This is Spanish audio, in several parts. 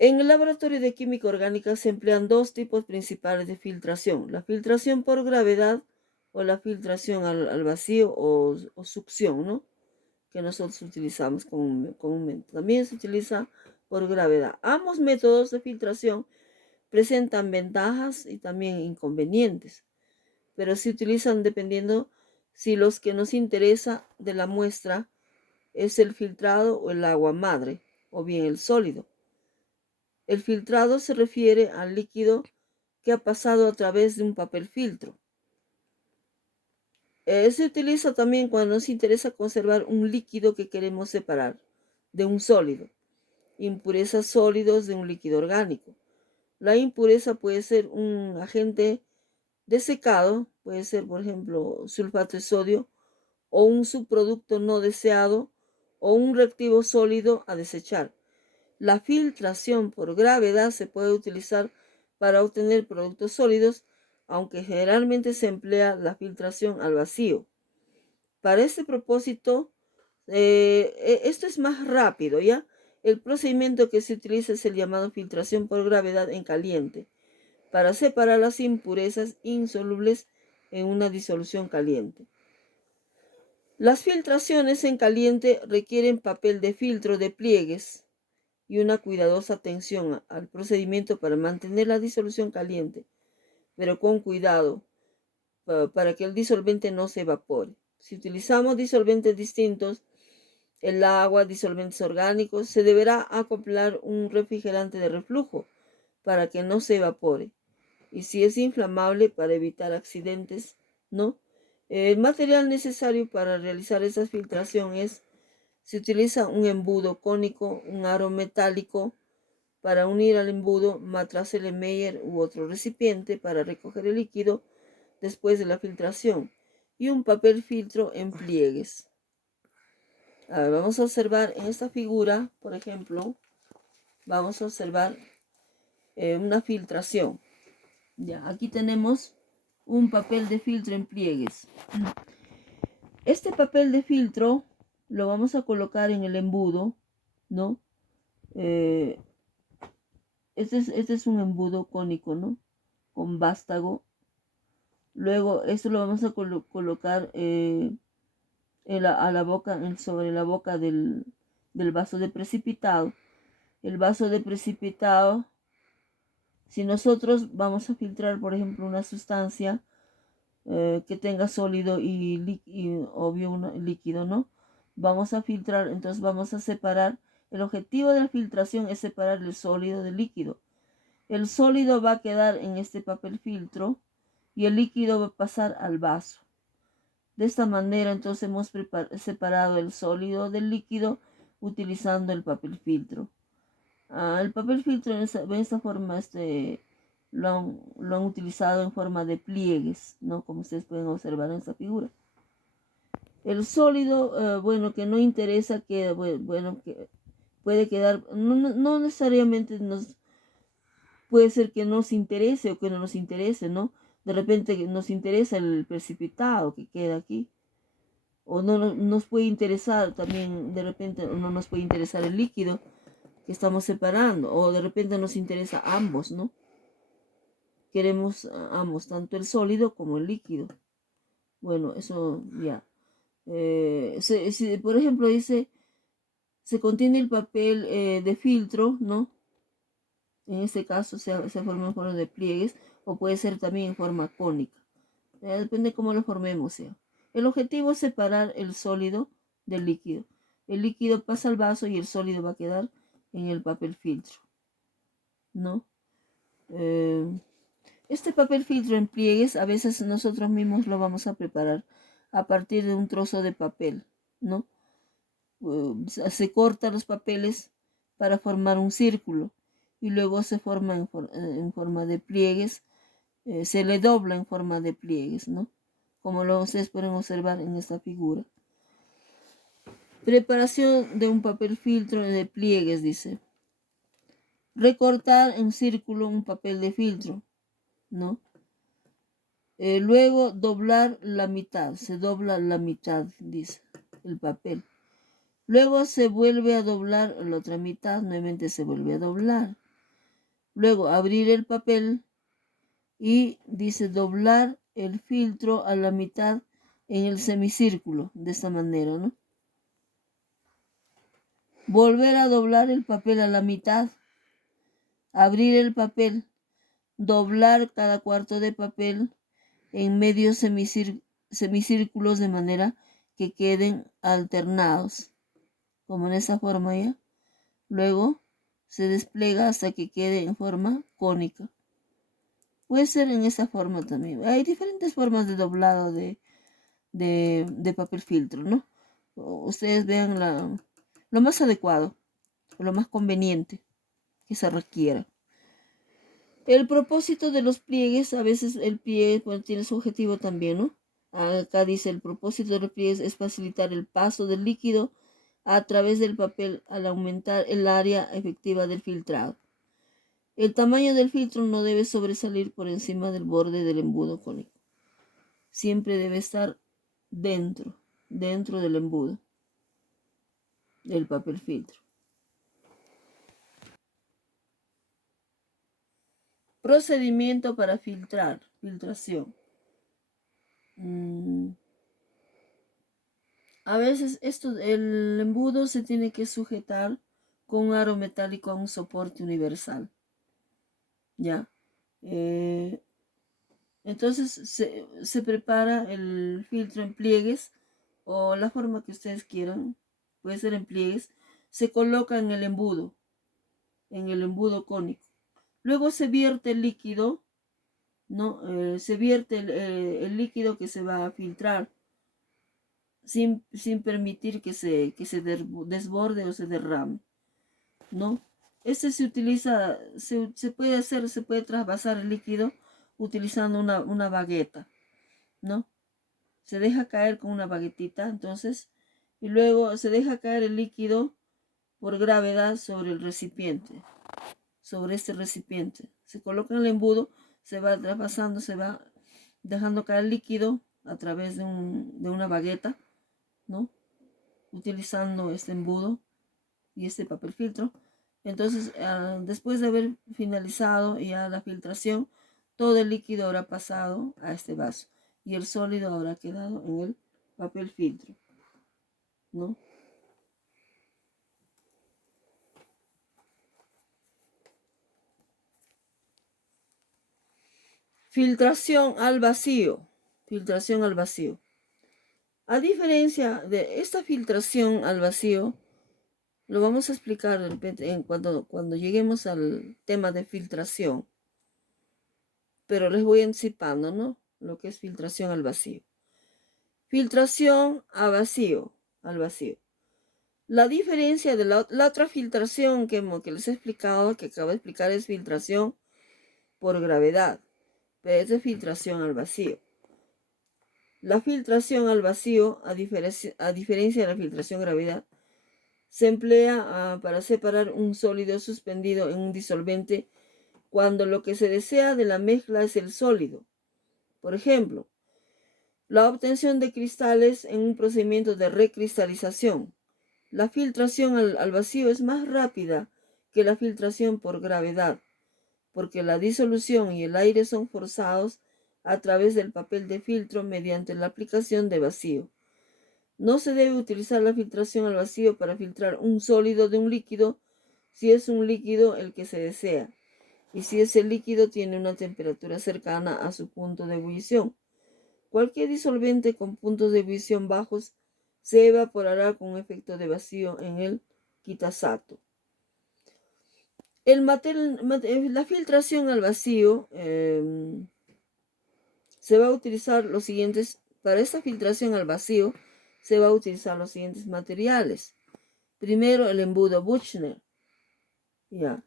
En el laboratorio de química orgánica se emplean dos tipos principales de filtración: la filtración por gravedad o la filtración al vacío o succión, ¿no? Que nosotros utilizamos comúnmente. También se utiliza por gravedad. Ambos métodos de filtración presentan ventajas y también inconvenientes, pero se utilizan dependiendo si los que nos interesa de la muestra es el filtrado o el agua madre, o bien el sólido. El filtrado se refiere al líquido que ha pasado a través de un papel filtro. Se utiliza también cuando nos interesa conservar un líquido que queremos separar de un sólido, impurezas sólidos de un líquido orgánico. La impureza puede ser un agente de secado, puede ser, por ejemplo, sulfato de sodio, o un subproducto no deseado, o un reactivo sólido a desechar. La filtración por gravedad se puede utilizar para obtener productos sólidos, aunque generalmente se emplea la filtración al vacío. Para este propósito, esto es más rápido, ¿ya? El procedimiento que se utiliza es el llamado filtración por gravedad en caliente, para separar las impurezas insolubles en una disolución caliente. Las filtraciones en caliente requieren papel de filtro de pliegues y una cuidadosa atención al procedimiento para mantener la disolución caliente, pero con cuidado para que el disolvente no se evapore. Si utilizamos disolventes distintos, el agua, disolventes orgánicos, se deberá acoplar un refrigerante de reflujo para que no se evapore. Y si es inflamable, para evitar accidentes, ¿no? El material necesario para realizar esa filtración se utiliza un embudo cónico, un aro metálico para unir al embudo, matraz Erlenmeyer u otro recipiente para recoger el líquido después de la filtración, y un papel filtro en pliegues. Vamos a observar en esta figura, por ejemplo, vamos a observar una filtración. Ya, aquí tenemos un papel de filtro en pliegues. Este papel de filtro lo vamos a colocar en el embudo, ¿no? Eh, este es un embudo cónico, ¿no? Con vástago. Luego, esto lo vamos a colocar a la boca, sobre la boca del vaso de precipitado. El vaso de precipitado, si nosotros vamos a filtrar, por ejemplo, una sustancia que tenga sólido y obvio líquido, ¿no? Vamos a filtrar, entonces vamos a separar. El objetivo de la filtración es separar el sólido del líquido. El sólido va a quedar en este papel filtro y el líquido va a pasar al vaso. De esta manera, entonces hemos separado el sólido del líquido utilizando el papel filtro. El papel filtro en esta forma lo han utilizado en forma de pliegues, ¿no? Como ustedes pueden observar en esta figura. El sólido, bueno, que no interesa, que puede quedar, no necesariamente puede ser que nos interese o que no nos interese, ¿no? De repente nos interesa el precipitado que queda aquí. O no nos puede interesar también, de repente no nos puede interesar el líquido que estamos separando. O de repente nos interesa ambos, ¿no? Queremos ambos, tanto el sólido como el líquido. Bueno, eso ya. Por ejemplo, dice, se contiene el papel de filtro, ¿no? En este caso se forma en forma de pliegues o puede ser también en forma cónica. Depende cómo lo formemos. ¿Sí? El objetivo es separar el sólido del líquido. El líquido pasa al vaso y el sólido va a quedar en el papel filtro, ¿no? Este papel filtro en pliegues a veces nosotros mismos lo vamos a preparar a partir de un trozo de papel, ¿no? Se cortan los papeles para formar un círculo y luego se forma en forma de pliegues, se le dobla en forma de pliegues, ¿no? Como ustedes pueden observar en esta figura. Preparación de un papel filtro de pliegues, dice. Recortar en círculo un papel de filtro, ¿no? Luego doblar la mitad, se dobla la mitad, dice el papel. Luego se vuelve a doblar la otra mitad, nuevamente se vuelve a doblar. Luego abrir el papel y dice doblar el filtro a la mitad en el semicírculo, de esta manera, ¿no? Volver a doblar el papel a la mitad, abrir el papel, doblar cada cuarto de papel en medio semicírculos de manera que queden alternados, como en esta forma ya. Luego se despliega hasta que quede en forma cónica. Puede ser en esta forma también. Hay diferentes formas de doblado de papel filtro, ¿no? Ustedes vean lo más adecuado, lo más conveniente que se requiera. El propósito de los pliegues, a veces el pliegue tiene su objetivo también, ¿no? Acá dice, el propósito de los pliegues es facilitar el paso del líquido a través del papel al aumentar el área efectiva del filtrado. El tamaño del filtro no debe sobresalir por encima del borde del embudo cónico. Siempre debe estar dentro del embudo del papel filtro. Procedimiento para filtración. A veces el embudo se tiene que sujetar con un aro metálico a un soporte universal. ¿Ya? Entonces se prepara el filtro en pliegues o la forma que ustedes quieran. Puede ser en pliegues. Se coloca en el embudo cónico. Luego se vierte el líquido, ¿no? Se vierte el líquido que se va a filtrar sin permitir que se desborde o se derrame, ¿no? Este se utiliza, se puede trasvasar el líquido utilizando una bagueta, ¿no? Se deja caer con una baguetita, entonces, y luego se deja caer el líquido por gravedad sobre el recipiente, sobre este recipiente. Se coloca en el embudo, se va traspasando, se va dejando caer el líquido a través de una bagueta, ¿no? Utilizando este embudo y este papel filtro. Entonces, después de haber finalizado ya la filtración, todo el líquido habrá pasado a este vaso y el sólido habrá quedado en el papel filtro, ¿no? Filtración al vacío. Filtración al vacío. A diferencia de esta filtración al vacío, lo vamos a explicar de repente cuando lleguemos al tema de filtración. Pero les voy anticipando, ¿no? Lo que es filtración al vacío. Filtración a vacío, al vacío. La diferencia de la otra filtración que les he explicado, que acabo de explicar, es filtración por gravedad. Pero es de filtración al vacío. La filtración al vacío, a diferencia de la filtración gravedad, se emplea para separar un sólido suspendido en un disolvente cuando lo que se desea de la mezcla es el sólido. Por ejemplo, la obtención de cristales en un procedimiento de recristalización. La filtración al vacío es más rápida que la filtración por gravedad, porque la disolución y el aire son forzados a través del papel de filtro mediante la aplicación de vacío. No se debe utilizar la filtración al vacío para filtrar un sólido de un líquido si es un líquido el que se desea y si ese líquido tiene una temperatura cercana a su punto de ebullición. Cualquier disolvente con puntos de ebullición bajos se evaporará con un efecto de vacío en el Kitasato. La filtración al vacío se va a utilizar los siguientes. Para esta filtración al vacío se va a utilizar los siguientes materiales. Primero, el embudo Buchner. Ya.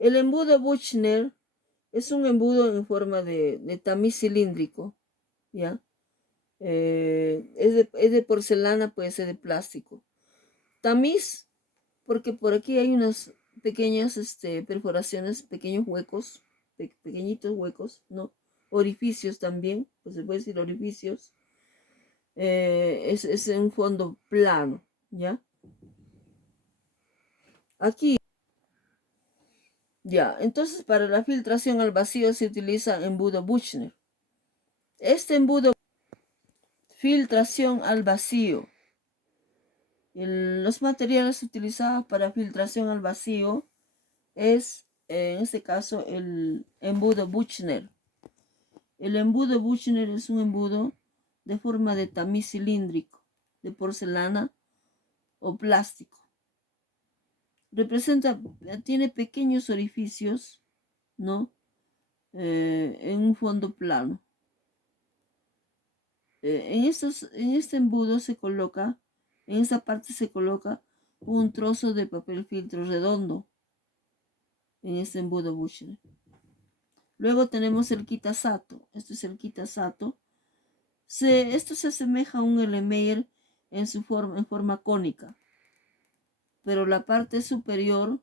El embudo Buchner es un embudo en forma de tamiz cilíndrico. ¿Ya? Es de porcelana, puede ser de plástico. Tamiz, porque por aquí hay unas pequeñas perforaciones, pequeños huecos, pequeñitos huecos, ¿no? Orificios también, pues se puede decir orificios. Es un fondo plano, ¿ya? Aquí, Ya, entonces para la filtración al vacío se utiliza embudo Buchner. Este embudo, filtración al vacío. Los materiales utilizados para filtración al vacío es, en este caso, el embudo Buchner. El embudo Buchner es un embudo de forma de tamiz cilíndrico, de porcelana o plástico. Tiene pequeños orificios, ¿no? En un fondo plano. En este embudo se coloca, en esta parte se coloca un trozo de papel filtro redondo en este embudo Buchner. Luego tenemos el Kitasato. Este es el Kitasato. Esto se asemeja a un Erlenmeyer en forma cónica, pero la parte superior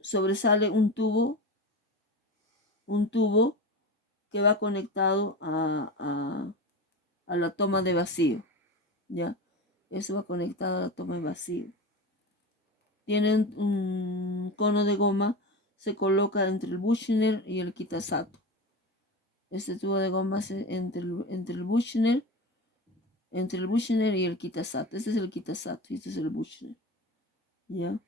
sobresale un tubo que va conectado a la toma de vacío. ¿Ya? Eso va conectado a la toma de vacío. Tienen un cono de goma, se coloca entre el Buchner y el Kitasato. Este tubo de goma es entre el Buchner y el Kitasato. Este es el Kitasato y este es el Buchner. ¿Ya?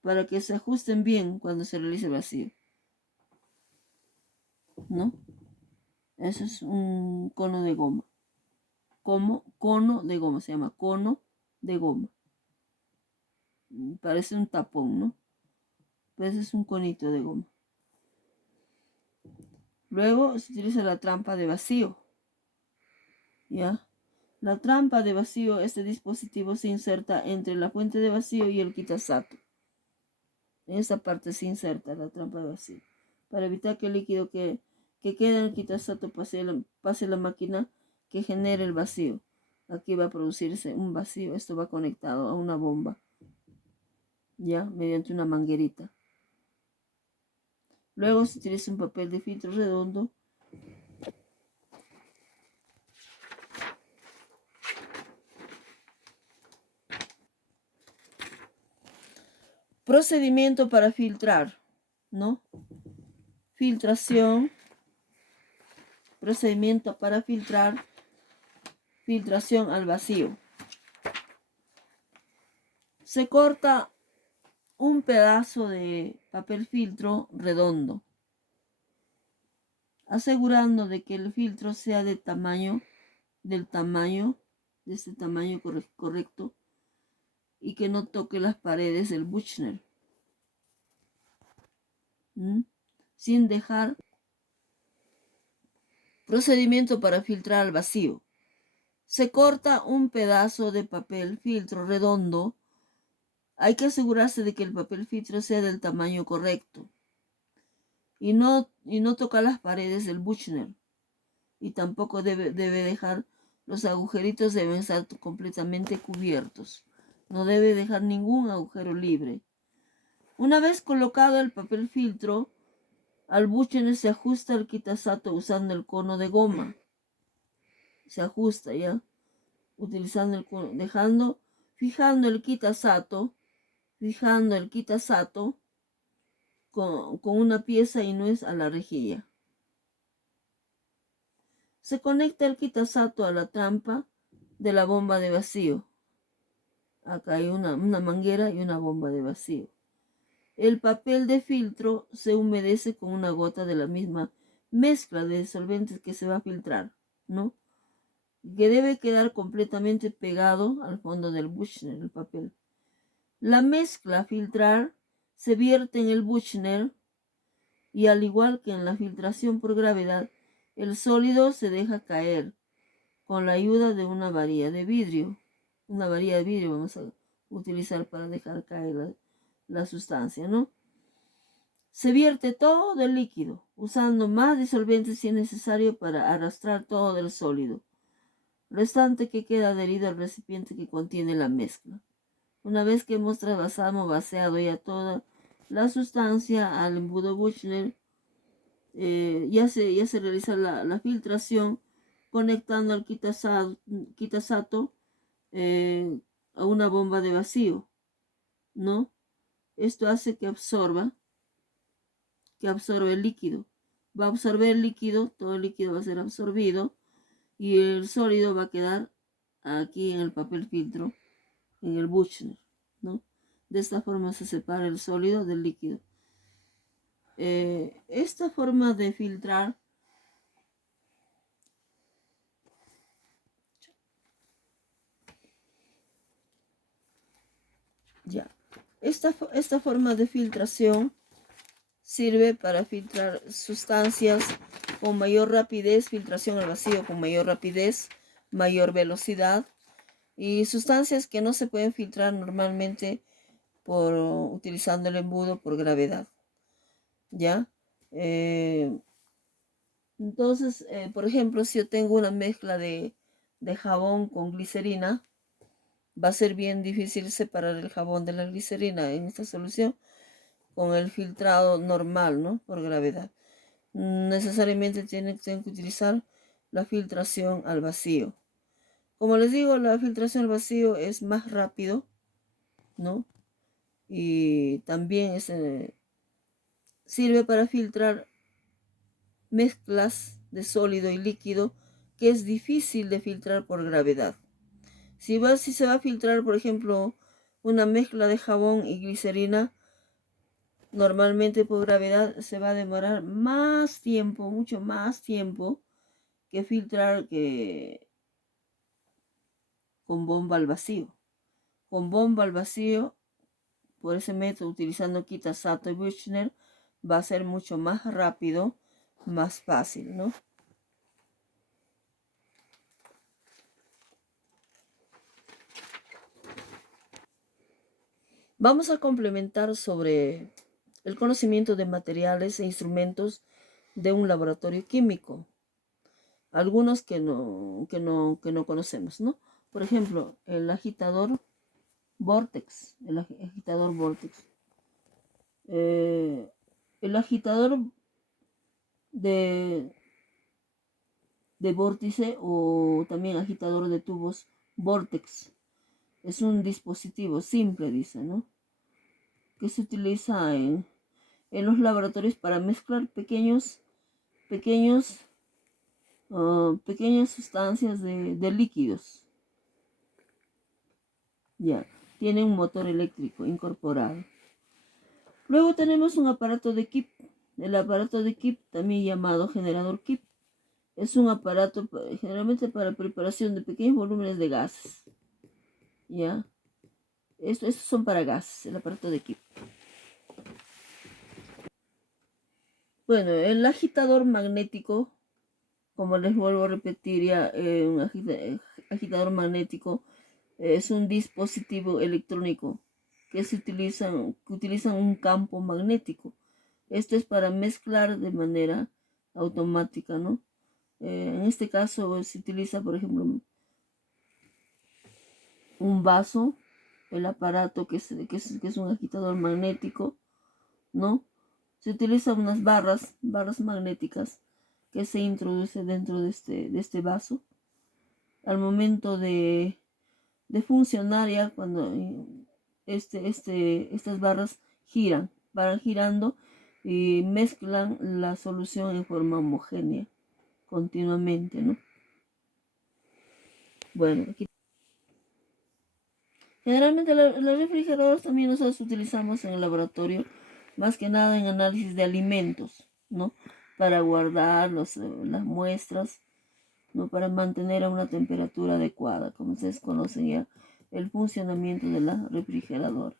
Para que se ajusten bien cuando se realice el vacío. ¿No? Eso es un cono de goma. Cono de goma, se llama cono de goma. Parece un tapón, ¿no? Pero ese es un conito de goma. Luego se utiliza la trampa de vacío. ¿Ya? La trampa de vacío, este dispositivo se inserta entre la fuente de vacío y el Kitasato. En esta parte se inserta la trampa de vacío para evitar que el líquido que queda en el Kitasato pase la máquina que genere el vacío. Aquí va a producirse un vacío. Esto va conectado a una bomba, ya, mediante una manguerita. Luego se utiliza un papel de filtro redondo procedimiento para filtrar, ¿no? Filtración, procedimiento para filtrar, filtración al vacío. Se corta un pedazo de papel filtro redondo, asegurando de que el filtro sea de este tamaño correcto, y que no toque las paredes del Buchner, sin dejar. Procedimiento para filtrar al vacío. Se corta un pedazo de papel filtro redondo. Hay que asegurarse de que el papel filtro sea del tamaño correcto y no tocar las paredes del Buchner, y tampoco debe dejar, los agujeritos deben estar completamente cubiertos. No debe dejar ningún agujero libre. Una vez colocado el papel filtro, al Buchner se ajusta el Kitasato usando el cono de goma. Se ajusta, ¿ya? Utilizando el cono, fijando el Kitasato con una pieza y nuez a la rejilla. Se conecta el Kitasato a la trampa de la bomba de vacío. Acá hay una manguera y una bomba de vacío. El papel de filtro se humedece con una gota de la misma mezcla de solventes que se va a filtrar, ¿no? Que debe quedar completamente pegado al fondo del Buchner, el papel. La mezcla a filtrar se vierte en el Buchner y, al igual que en la filtración por gravedad, el sólido se deja caer con la ayuda de una varilla de vidrio. Una varilla de vidrio vamos a utilizar para dejar caer la sustancia, ¿no? Se vierte todo el líquido, usando más disolvente si es necesario para arrastrar todo el sólido restante que queda adherido al recipiente que contiene la mezcla. Una vez que hemos vaciado ya toda la sustancia al embudo Buchner, ya se realiza la filtración conectando al Kitasato a una bomba de vacío, ¿no? Esto hace que absorba el líquido. Va a absorber el líquido, todo el líquido va a ser absorbido y el sólido va a quedar aquí en el papel filtro, en el Büchner, ¿no? De esta forma se separa el sólido del líquido. Esta forma de filtrar esta forma de filtración sirve para filtrar sustancias con mayor rapidez, filtración al vacío con mayor rapidez, mayor velocidad, y sustancias que no se pueden filtrar normalmente por utilizando el embudo por gravedad. ¿Ya? Entonces, por ejemplo, si yo tengo una mezcla de jabón con glicerina, va a ser bien difícil separar el jabón de la glicerina en esta solución con el filtrado normal, ¿no? Por gravedad. Necesariamente tienen que utilizar la filtración al vacío. Como les digo, la filtración al vacío es más rápido, ¿no? Y también sirve para filtrar mezclas de sólido y líquido que es difícil de filtrar por gravedad. Si se va a filtrar, por ejemplo, una mezcla de jabón y glicerina, normalmente por gravedad se va a demorar más tiempo, mucho más tiempo que filtrar con bomba al vacío. Con bomba al vacío, por ese método, utilizando Kitasato y Büchner, va a ser mucho más rápido, más fácil, ¿no? Vamos a complementar sobre el conocimiento de materiales e instrumentos de un laboratorio químico. Algunos que no conocemos, ¿no? Por ejemplo, el agitador Vortex. El agitador de vórtice o también agitador de tubos Vortex. Es un dispositivo simple, dice, ¿no? Que se utiliza en los laboratorios para mezclar pequeñas sustancias de líquidos. Ya, tiene un motor eléctrico incorporado. Luego tenemos un aparato de Kip. El aparato de Kip, también llamado generador Kip, es un aparato generalmente para preparación de pequeños volúmenes de gases. ¿Ya? Estos son para gases, el aparato de Kip. Bueno, el agitador magnético, como les vuelvo a repetir ya, un agitador magnético es un dispositivo electrónico que utilizan un campo magnético. Esto es para mezclar de manera automática, ¿no? En este caso se utiliza, por ejemplo, un vaso, el aparato que es un agitador magnético, ¿no? Se utilizan unas barras magnéticas que se introduce dentro de este vaso. Al momento de funcionar, ya cuando estas barras van girando y mezclan la solución en forma homogénea continuamente, ¿no? Bueno, aquí generalmente los refrigeradores también nosotros utilizamos en el laboratorio, más que nada en análisis de alimentos, ¿no? Para guardar las muestras, ¿no? Para mantener a una temperatura adecuada, como ustedes conocen ya el funcionamiento de la refrigeradora.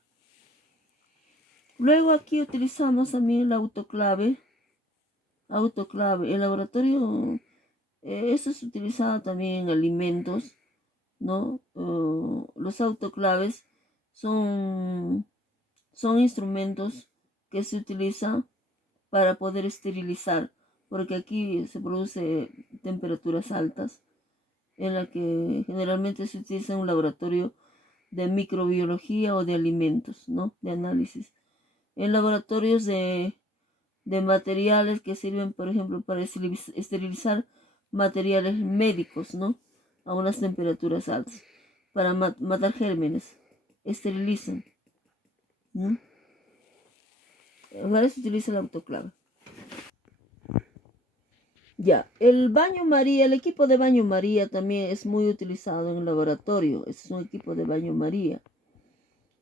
Luego aquí utilizamos también la autoclave. El laboratorio, esto es utilizado también en alimentos, ¿no? Los autoclaves son instrumentos que se utilizan para poder esterilizar, porque aquí se produce temperaturas altas, en la que generalmente se utiliza en un laboratorio de microbiología o de alimentos, ¿no? De análisis. En laboratorios de materiales que sirven, por ejemplo, para esterilizar materiales médicos, ¿no? A unas temperaturas altas, para matar gérmenes, esterilizan, ¿no? Para eso utiliza la autoclave. Ya, el baño María, el equipo de baño María también es muy utilizado en el laboratorio. Es un equipo de baño María.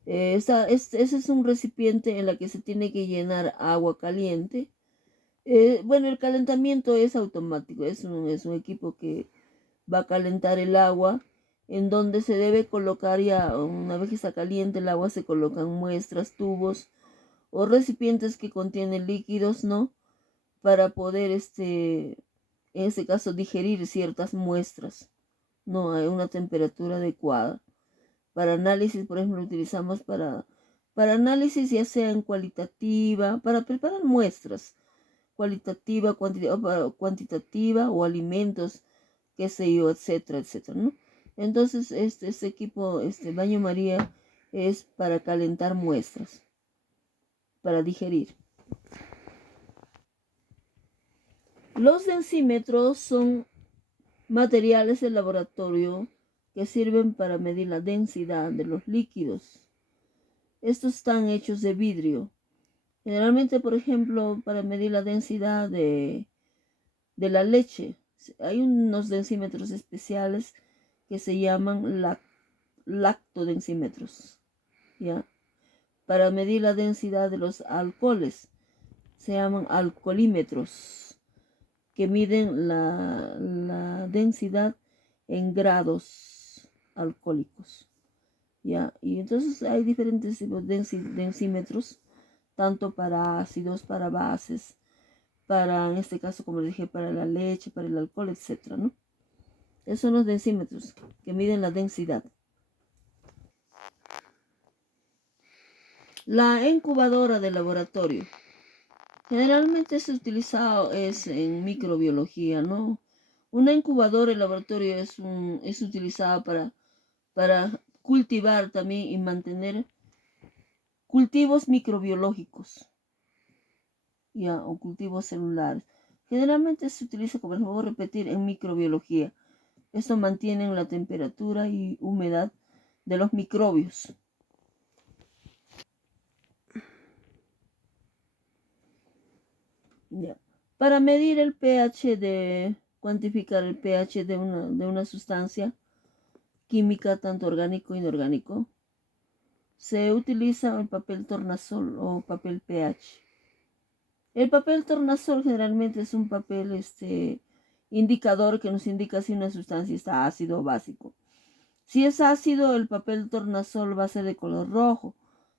Ese es un recipiente en la que se tiene que llenar agua caliente. Bueno, el calentamiento es automático. Es un equipo que va a calentar el agua, en donde se debe colocar ya, una vez que está caliente el agua, se colocan muestras, tubos o recipientes que contienen líquidos, ¿no? Para poder, en este caso, digerir ciertas muestras, ¿no? A una temperatura adecuada. Para análisis, por ejemplo, utilizamos para análisis ya sea en cualitativa, para preparar muestras, cualitativa, cuantitativa o alimentos, qué sé yo, etcétera, etcétera, ¿no? Entonces, este equipo, baño María, es para calentar muestras, para digerir. Los densímetros son materiales de laboratorio que sirven para medir la densidad de los líquidos. Estos están hechos de vidrio. Generalmente, por ejemplo, para medir la densidad de la leche, hay unos densímetros especiales que se llaman lactodensímetros, ¿ya? Para medir la densidad de los alcoholes, se llaman alcoholímetros, que miden la densidad en grados alcohólicos, ¿ya? Y entonces hay diferentes tipos de densímetros, tanto para ácidos, para bases, para, en este caso, como les dije, para la leche, para el alcohol, etcétera, ¿no? Esos son los densímetros que miden la densidad. La incubadora de laboratorio. Generalmente es utilizado en microbiología, ¿no? Una incubadora de laboratorio es utilizada para cultivar también y mantener cultivos microbiológicos, ya, o cultivos celulares. Generalmente se utiliza, como les voy a repetir, en microbiología. Esto mantiene la temperatura y humedad de los microbios. Ya. Para medir el pH, cuantificar el pH de una sustancia química, tanto orgánico e inorgánico, se utiliza el papel tornasol o papel pH. El papel tornasol generalmente es un papel indicador que nos indica si una sustancia está ácido o básico. Si es ácido, el papel tornasol va a ser de color rojo.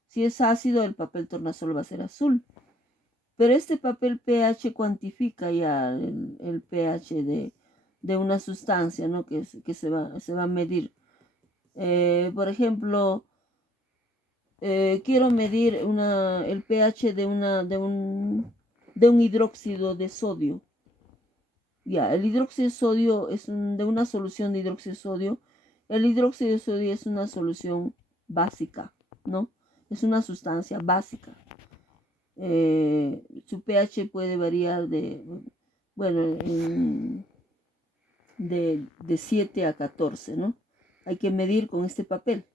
Si es ácido, el papel tornasol va a ser azul. Pero este papel pH cuantifica ya el pH de una sustancia, ¿no? que se va a medir. Por ejemplo, quiero medir el pH de un hidróxido de sodio. Ya, el hidróxido de sodio es de una solución de hidróxido de sodio. El hidróxido de sodio es una solución básica, ¿no? Es una sustancia básica. Su pH puede variar de 7 a 14, ¿no? Hay que medir con este papel.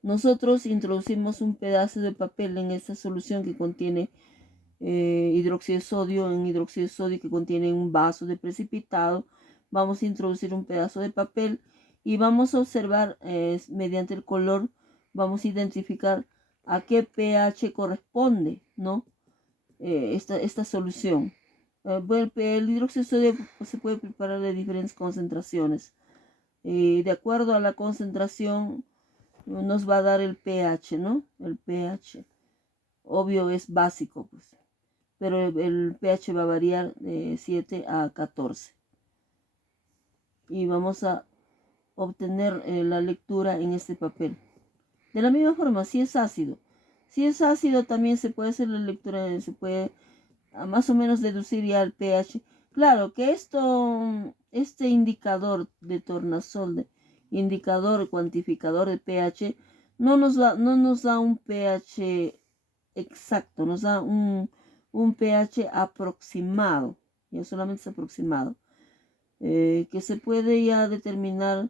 Nosotros introducimos un pedazo de papel en esta solución que contiene hidróxido de sodio, en hidróxido de sodio que contiene un vaso de precipitado. Vamos a introducir un pedazo de papel y vamos a observar mediante el color, vamos a identificar a qué pH corresponde, ¿no? Esta solución. El hidróxido de sodio se puede preparar de diferentes concentraciones. De acuerdo a la concentración nos va a dar el pH, ¿no? El pH, obvio, es básico, pues, pero el pH va a variar de 7 a 14. Y vamos a obtener la lectura en este papel. De la misma forma, si es ácido también se puede hacer la lectura, se puede más o menos deducir ya el pH. Claro que este indicador de tornasol, indicador cuantificador de pH, no nos da un pH exacto, nos da un pH aproximado, ya solamente es aproximado, que se puede ya determinar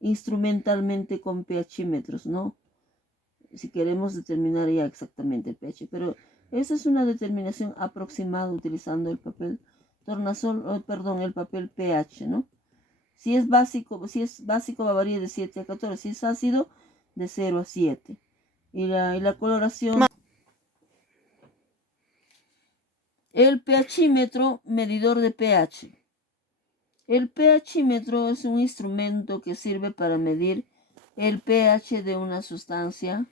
instrumentalmente con pHímetros, ¿no? Si queremos determinar ya exactamente el pH, pero Esa es una determinación aproximada utilizando el papel tornasol, el papel pH, ¿no? Si es básico va a variar de 7 a 14. Si es ácido, de 0 a 7. Y la coloración. El pHímetro, medidor de pH. El pHímetro es un instrumento que sirve para medir el pH de una sustancia